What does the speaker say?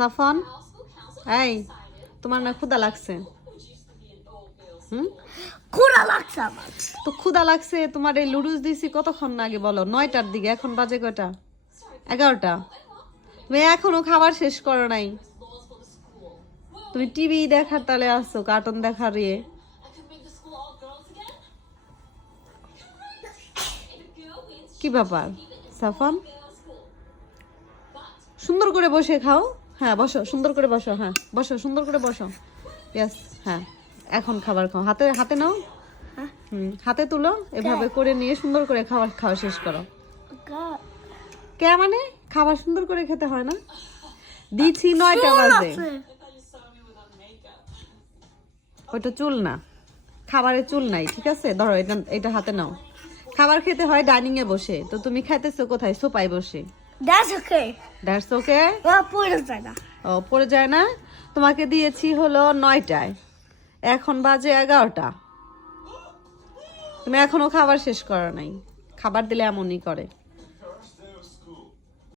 সাফন, এই তোমার না ক্ষুধা লাগছে? ক্ষুধা লাগছে আমার। তো ক্ষুধা লাগছে, তোমার এই লুডুস দিছি কতক্ষণ আগে বলো? 9টার দিকে, এখন বাজে কয়টা? 11টা। তুমি এখনো খাবার শেষ করো নাই। তুমি টিভি দেখার তালে আসছো, কার্টুন দেখার ইয়ে। কি ব্যাপার সাফন? সুন্দর করে বসে খাও। হ্যাঁ বসো, সুন্দর করে বসো। হ্যাঁ বসো, সুন্দর করে বসো। ইয়েস, হ্যাঁ এখন খাবার খাও। হাতে হাতে নাও। হাতে তুলো, এভাবে করে নিয়ে সুন্দর করে খাবার খাওয়া শেষ করো। কে মানে? খাবার সুন্দর করে খেতে হয় না? দিচ্ছি 9টা বাজে। ওইটা চুল না, খাবারের চুল নাই, ঠিক আছে? ধরো এটা, এটা হাতে নাও। খাবার খেতে হয় ডাইনিং এ বসে, তো তুমি খাইতেছো কোথায়? সোফায় বসে। That's okay. That's okay. পড়ে যায় না। ও পড়ে যায় না? তোমাকে দিয়েছি হলো 9টায়, এখন বাজে 11টা। তুমি এখনো খাবার শেষ করো নাই। খাবার দিলে এমনই করে।